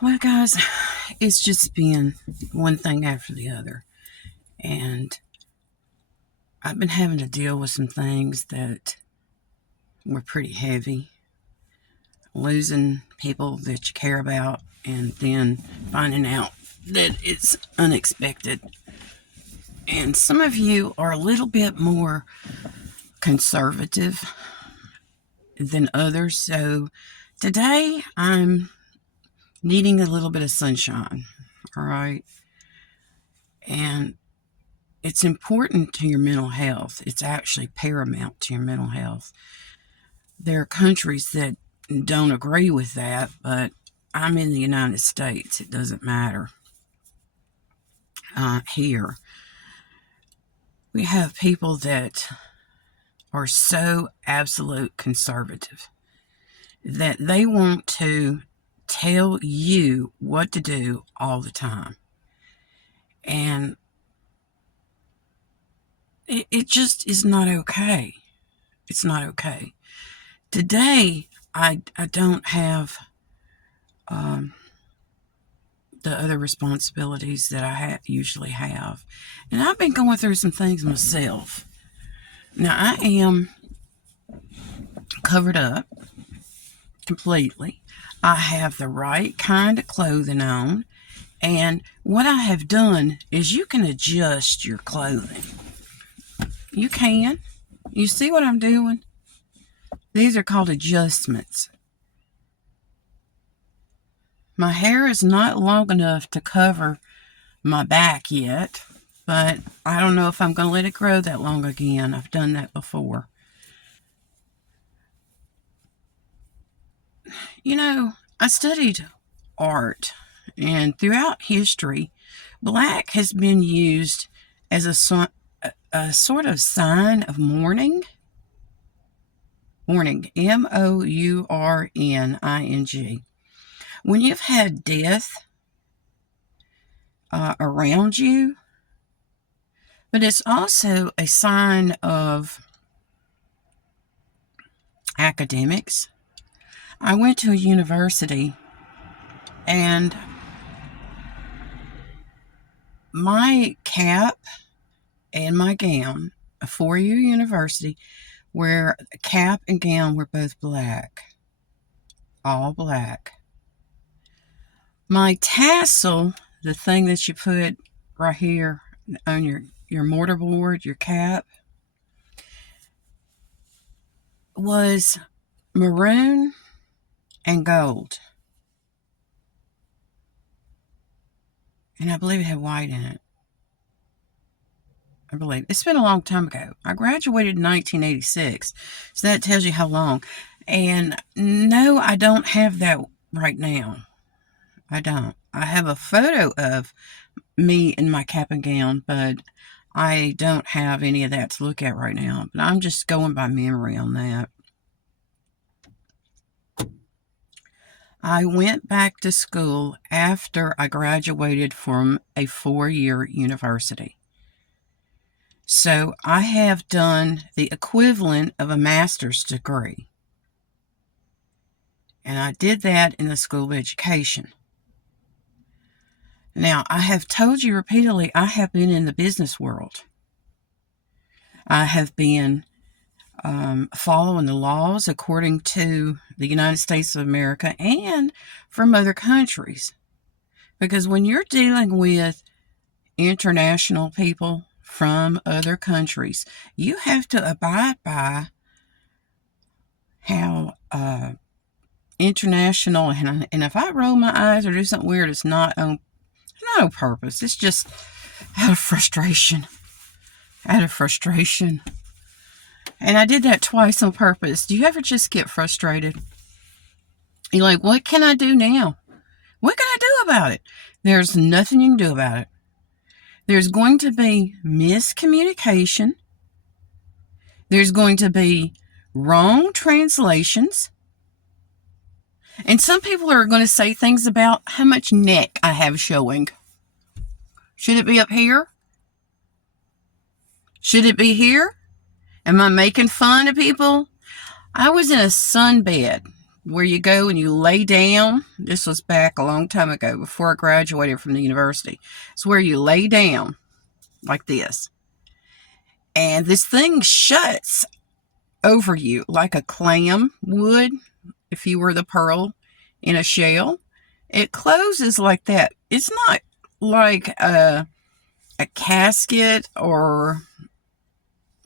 Well, guys, it's just been one thing after the other. And I've been having to deal with some things that were pretty heavy. Losing people that you care about, and then finding out that it's unexpected. And some of you are a little bit more conservative than others. So today I'm needing a little bit of sunshine. All right. And it's important to your mental health. It's actually paramount to your mental health. There are countries that don't agree with that, but I'm in the United States. It doesn't matter. Here, we have people that are so absolute conservative that they want to tell you what to do all the time. And it just is not okay. It's not okay. Today, I don't have the other responsibilities that I usually have. And I've been going through some things myself. Now, I am covered up completely. I have the right kind of clothing on. And what I have done is you can adjust your clothing. You can. You see what I'm doing? These are called adjustments. My hair is not long enough to cover my back yet, but I don't know if I'm going to let it grow that long again. I've done that before. You know, I studied art, and throughout history, black has been used as a sort of sign of mourning. Mourning, mourning. When you've had death around you, but it's also a sign of academics. I went to a university, and my cap and my gown, a four-year university, where cap and gown were both black. All black. My tassel, the thing that you put right here on your mortarboard, your cap, was maroon and gold. And I believe it had white in it. I believe. It's been a long time ago. I graduated in 1986, so that tells you how long. And no, I don't have that right now. I don't. I have a photo of me in my cap and gown, but I don't have any of that to look at right now. But I'm just going by memory on that. I went back to school after I graduated from a four-year university. So I have done the equivalent of a master's degree. And I did that in the School of Education. Now, I have told you repeatedly, I have been in the business world. I have been following the laws according to the United States of America and from other countries. Because when you're dealing with international people from other countries, you have to abide by how international, and if I roll my eyes or do something weird, it's not on purpose. It's just out of frustration. Out of frustration. And I did that twice on purpose. Do you ever just get frustrated? You're like, what can I do now? What can I do about it? There's nothing you can do about it. There's going to be miscommunication. There's going to be wrong translations. And some people are going to say things about how much neck I have showing. Should it be up here? Should it be here? Am I making fun of people? I was in a sunbed where you go and you lay down. This was back a long time ago before I graduated from the university. It's where you lay down like this. And this thing shuts over you like a clam would if you were the pearl in a shell. It closes like that. It's not like a casket or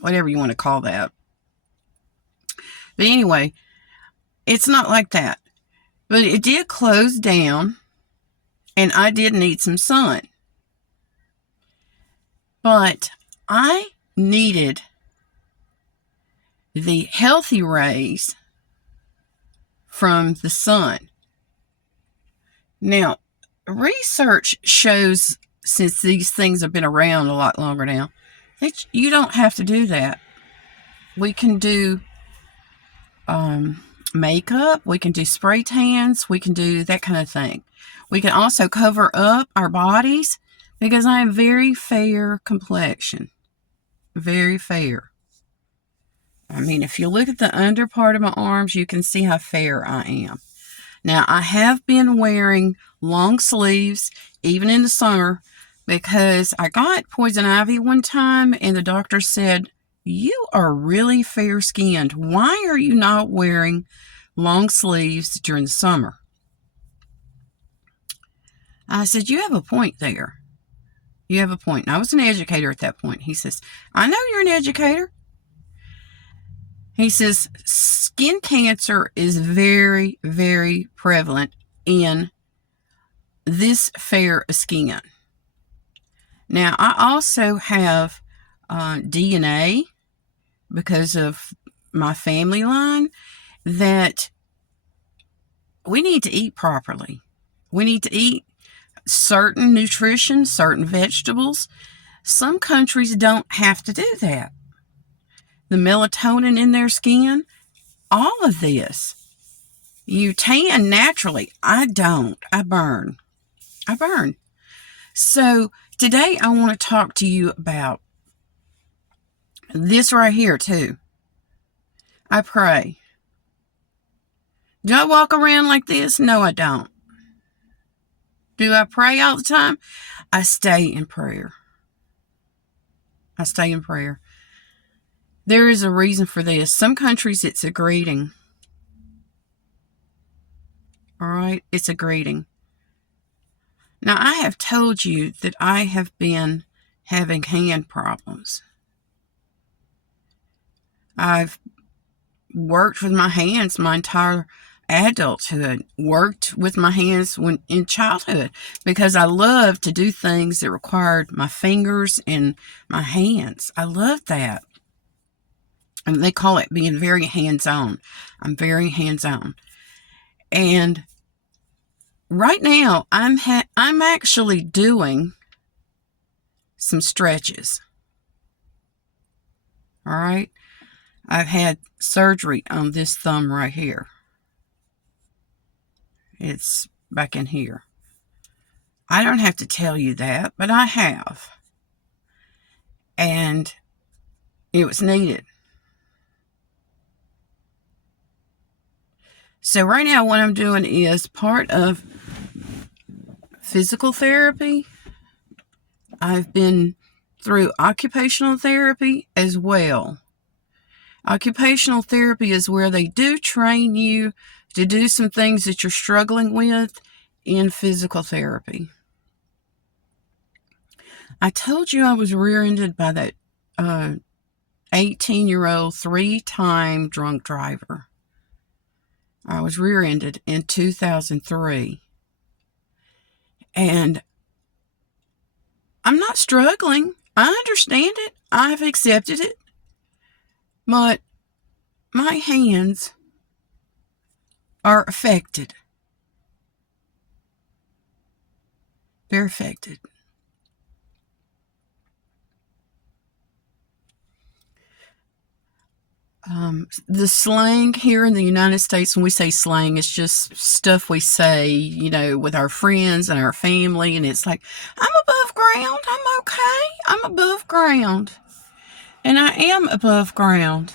whatever you want to call that. But anyway, it's not like that. But it did close down, and I did need some sun. But I needed the healthy rays from the sun. Now, research shows, since these things have been around a lot longer now, that you don't have to do that. We can do makeup, we can do spray tans, we can do that kind of thing. We can also cover up our bodies, because I have very fair complexion. Very fair. I mean, if you look at the under part of my arms, you can see how fair I am. Now, I have been wearing long sleeves, even in the summer, because I got poison ivy one time, and the doctor said, "You are really fair-skinned. Why are you not wearing long sleeves during the summer?" I said, "You have a point there. You have a point." And I was an educator at that point. He says, "I know you're an educator." He says, skin cancer is very, very prevalent in this fair skin. Now, I also have DNA, because of my family line, that we need to eat properly. We need to eat certain nutrition, certain vegetables. Some countries don't have to do that. The melatonin in their skin, all of this. You tan naturally. I don't. I burn. So today I want to talk to you about this right here too. I pray. Do I walk around like this? No, I don't. Do I pray all the time? I stay in prayer. I stay in prayer. There is a reason for this. Some countries, it's a greeting. All right? It's a greeting. Now, I have told you that I have been having hand problems. I've worked with my hands my entire adulthood, worked with my hands when in childhood, because I love to do things that required my fingers and my hands. I love that. And they call it being very hands-on. I'm very hands-on. And right now, I'm actually doing some stretches. All right? I've had surgery on this thumb right here. It's back in here. I don't have to tell you that, but I have. And it was needed. So right now what I'm doing is part of physical therapy. I've been through occupational therapy as well. Occupational therapy is where they do train you to do some things that you're struggling with in physical therapy. I told you I was rear-ended by that 18-year-old 3-time drunk driver. I was rear-ended in 2003. And I'm not struggling. I understand it. I've accepted it. But my hands are affected. They're affected. The slang here in the United States, when we say slang, it's just stuff we say, with our friends and our family. And it's like, I'm above ground. I'm okay. I'm above ground. And I am above ground.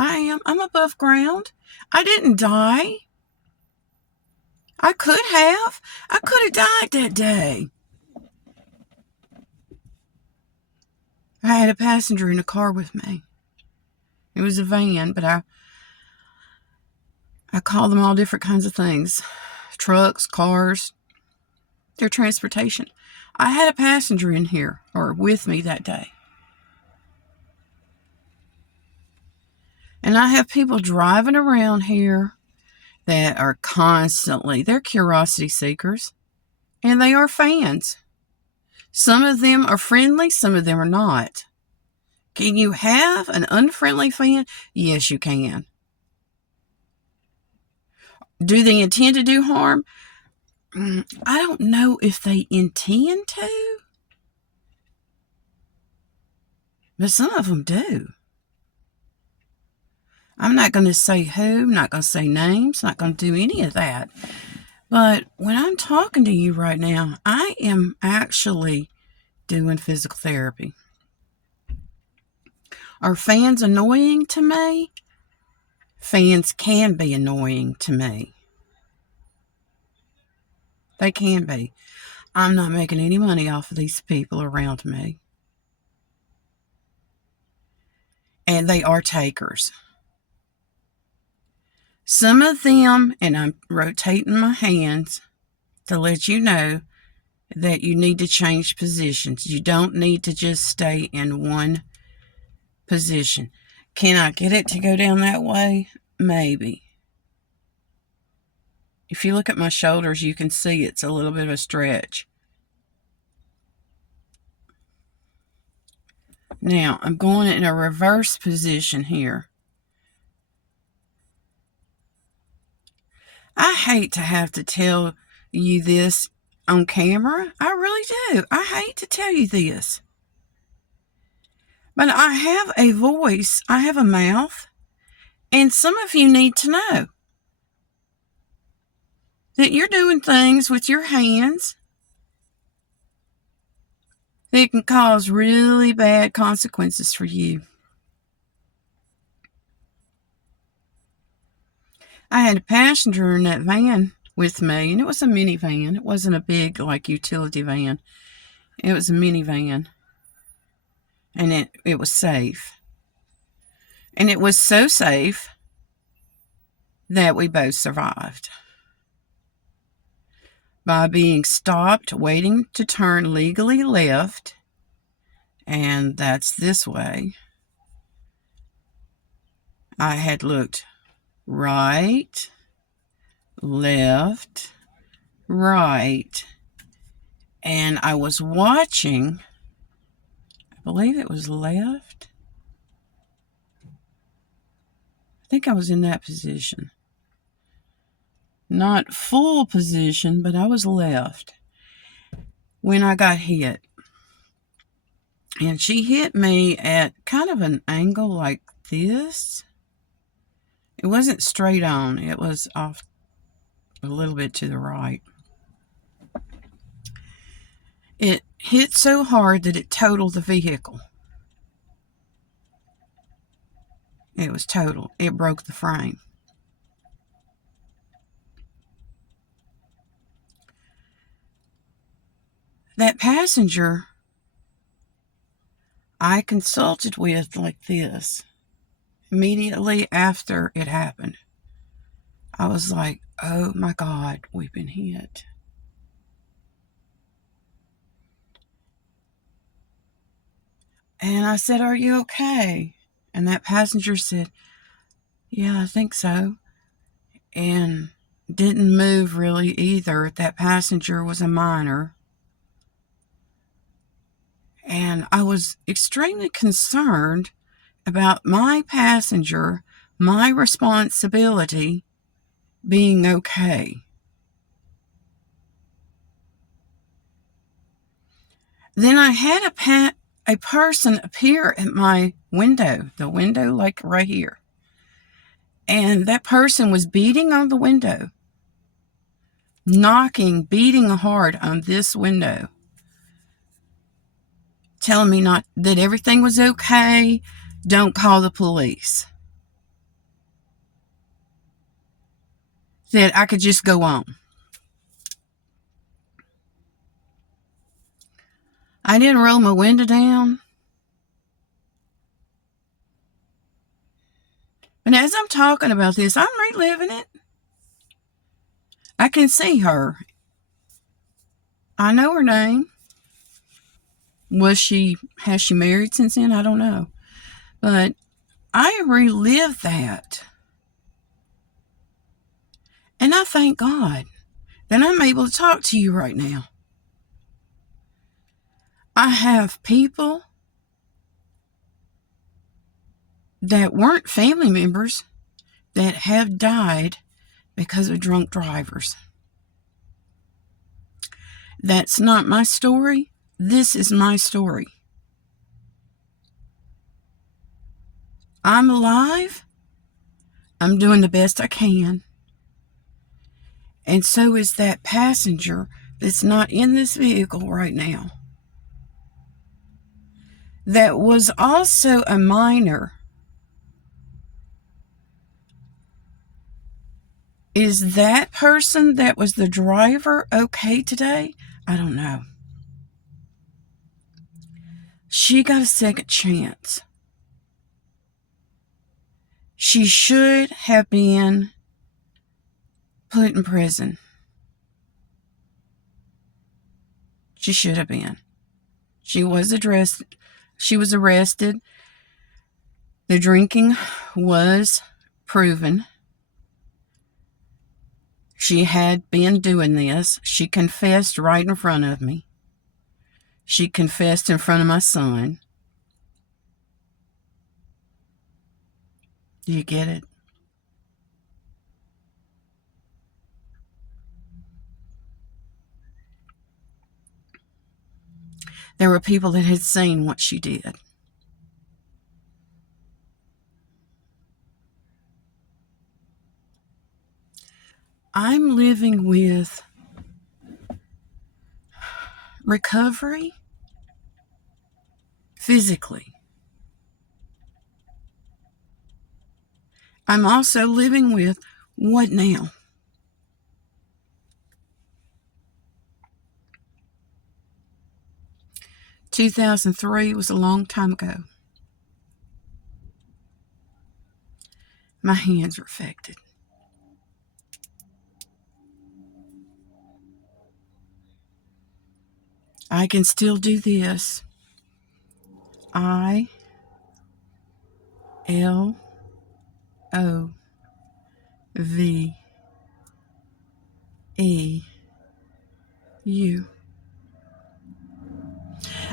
I am. I'm above ground. I didn't die. I could have. I could have died that day. I had a passenger in the car with me. It was a van, but I call them all different kinds of things. Trucks, cars, they're transportation. I had a passenger in here, or with me that day. And I have people driving around here that are constantly, they're curiosity seekers, and they are fans. Some of them are friendly, some of them are not. Can you have an unfriendly fan? Yes, you can. Do they intend to do harm? I don't know if they intend to, but some of them do. I'm not going to say who, I'm not going to say names, not going to do any of that. But when I'm talking to you right now, I am actually doing physical therapy. Are fans annoying to me? Fans can be annoying to me. They can be. I'm not making any money off of these people around me. And they are takers. Some of them, and I'm rotating my hands to let you know that you need to change positions. You don't need to just stay in one position. Can I get it to go down that way? Maybe. If you look at my shoulders, you can see it's a little bit of a stretch. Now, I'm going in a reverse position here. I hate to have to tell you this on camera. I really do. I hate to tell you this. But I have a voice. I have a mouth. And some of you need to know that you're doing things with your hands that can cause really bad consequences for you. I had a passenger in that van with me, and it was a minivan. It wasn't a big, like, utility van. It was a minivan. And it was safe. And it was so safe that we both survived. By being stopped, waiting to turn legally left, and that's this way. I had looked right, left, right, and I was watching, I believe it was left. I think I was in that position. Not full position, but I was left when I got hit. And she hit me at kind of an angle like this. It wasn't straight on. It was off a little bit to the right. It hit so hard that it totaled the vehicle. It was total. It broke the frame. That passenger I consulted with like this immediately after it happened. I was like, oh my God, we've been hit. And I said, are you okay? And that passenger said, yeah, I think so. And didn't move really either. That passenger was a minor. And I was extremely concerned about my passenger, my responsibility, being okay. Then I had a person appear at my window, the window like right here. And that person was beating on the window, beating hard on this window, telling me not that everything was okay, don't call the police. that I could just go on. I didn't roll my window down. And as I'm talking about this, I'm reliving it. I can see her. I know her name. Has she married since then? I don't know. But I relived that. And I thank God that I'm able to talk to you right now. I have people that weren't family members that have died because of drunk drivers. That's not my story. This is my story. I'm alive. I'm doing the best I can. And so is that passenger that's not in this vehicle right now. That was also a minor. Is that person that was the driver okay today? I don't know. She got a second chance. She should have been put in prison. She should have been. She was arrested. The drinking was proven. She had been doing this. She confessed right in front of me. She confessed in front of my son. Do you get it? There were people that had seen what she did. I'm living with recovery physically. I'm also living with what now? 2003 was a long time ago. My hands are affected. I can still do this. I-L-O-V-E-U.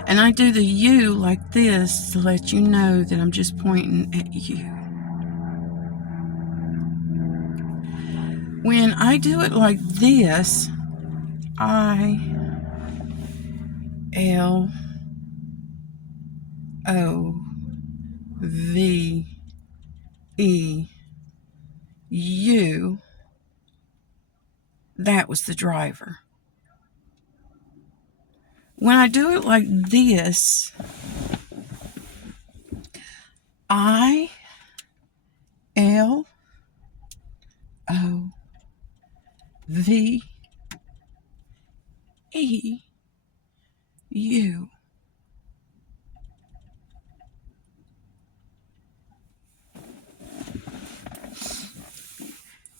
And I do the U like this to let you know that I'm just pointing at you. When I do it like this, I-L-O-V-E-U, that was the driver. When I do it like this, I-L-O-V-E-U.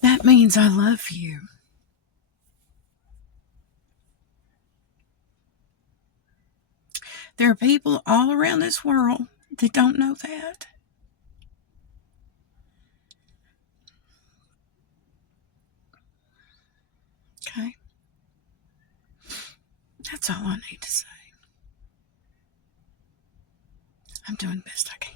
That means I love you. There are people all around this world that don't know that. Okay? That's all I need to say. I'm doing the best I can.